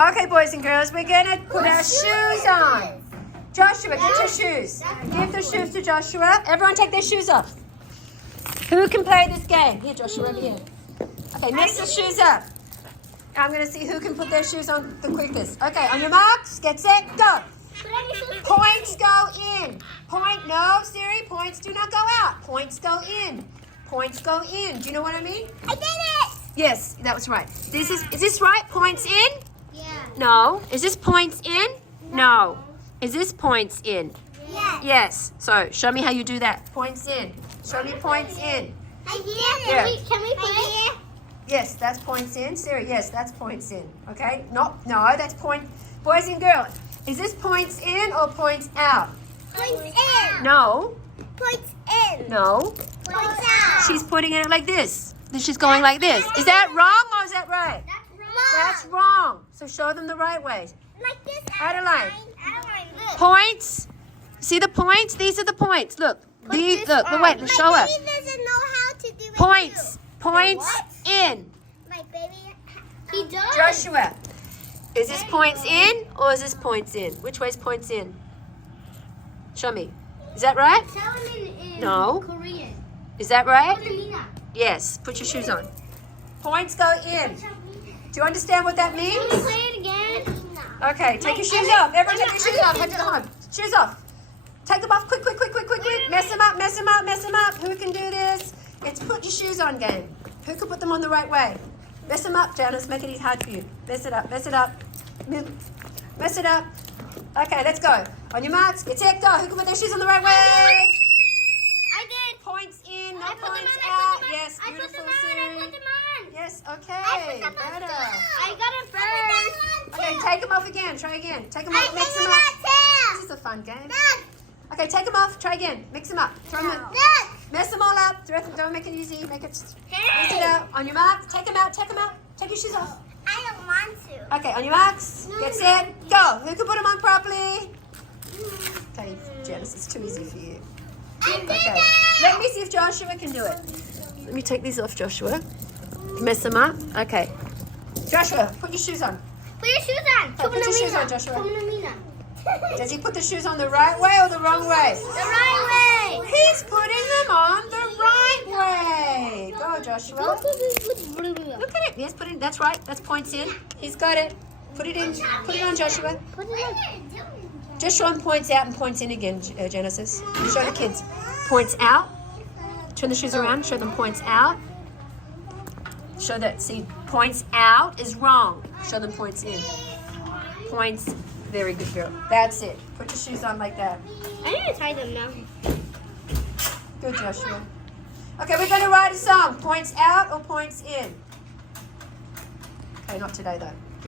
Okay, boys and girls, we're going to put our shoes on. Joshua, get your shoes. Give the shoes to Joshua. Everyone take their shoes off. Who can play this game? Here, Joshua, over here. Okay, mix the shoes up. I'm going to see who can put their shoes on the quickest. Okay, on your marks, get set, go. Points go in. No, Siri, points do not go out. Points go in. Points go in. Do you know what I mean? I did it! Yes, that was right. Is this right? Points in? Yeah. No. Is this points in? No. Is this points in? Yes. Yes. So show me how you do that. Points in. Show me points in. I did it. Yeah. Can we play? Yes, that's points in. Siri, yes, that's points in. Okay? No, that's point. Boys and girls, is this points in or points out? Points in. No. Points in. No. Points out. She's putting it like this. She's going like this. Is that wrong or is that right? That's wrong. That's wrong. So show them the right way. Like this. Adeline. Adeline, look. Points. See the points? These are the points. Look. These. Look. But wait. Show My us. baby doesn't know how to do it. Points. too. Points What? in. My baby. He does. Joshua. Is this points in or is this points in? Which way's points in? Show me. Is that right? Tell him in No. Korean. Is that right? Korean. Yes. Put your shoes on. Points go in. Do you understand what that means? Can we play it again? Okay. Take your shoes off. Everyone take your shoes off. Head to the home. Shoes off. Take them off. Quick. Mess them up. Who can do this? It's put your shoes on game. Who can put them on the right way? Mess them up, Janice. Make it hard for you. Mess it up. Mess it up. Okay, let's go. On your marks, get set, go. Who can put their shoes on the right way? I did. Points in, no I put them points on, out. I put them on. Yes, I put beautiful, them on. I Siri. put them on. Yes, I okay. put them on Better. too. I got it first. Okay, take them off again. Try again. Take them I off. Mix put them them up. on too. This is a fun game. Look. Okay, take them off. Try again. Mix them up. Throw them in. Look. Mess them all up. Don't make it easy. Make it. Mix Hey. it out. On your mark, take them out. Take your shoes off. I don't want to. Okay, on your marks, get set, go. Who can put them on properly? Okay, Janice, it's too easy for you. I did Okay, it. let me see if Joshua can do it. Let me take these off, Joshua. Mess them up. Okay. Joshua, put your shoes on. Put your shoes on. Put your shoes on, Joshua. Joshua. Does he put the shoes on the right way or the wrong way? The right way. He's putting them on the right way. Go, Joshua. Look at it. Yes, put it. That's right. That's points in. He's got it. Put it in. Put it on, Joshua. Put it on. Just show them points out and points in again, Genesis. Show the kids. Points out. Turn the shoes around. Show them points out. Show that. See, points out is wrong. Show them points in. Points. Very good girl. That's it. Put your shoes on like that. I need to tie them now. Good, Joshua. Okay, we're going to write a song. Points out or points in? Okay, not today though.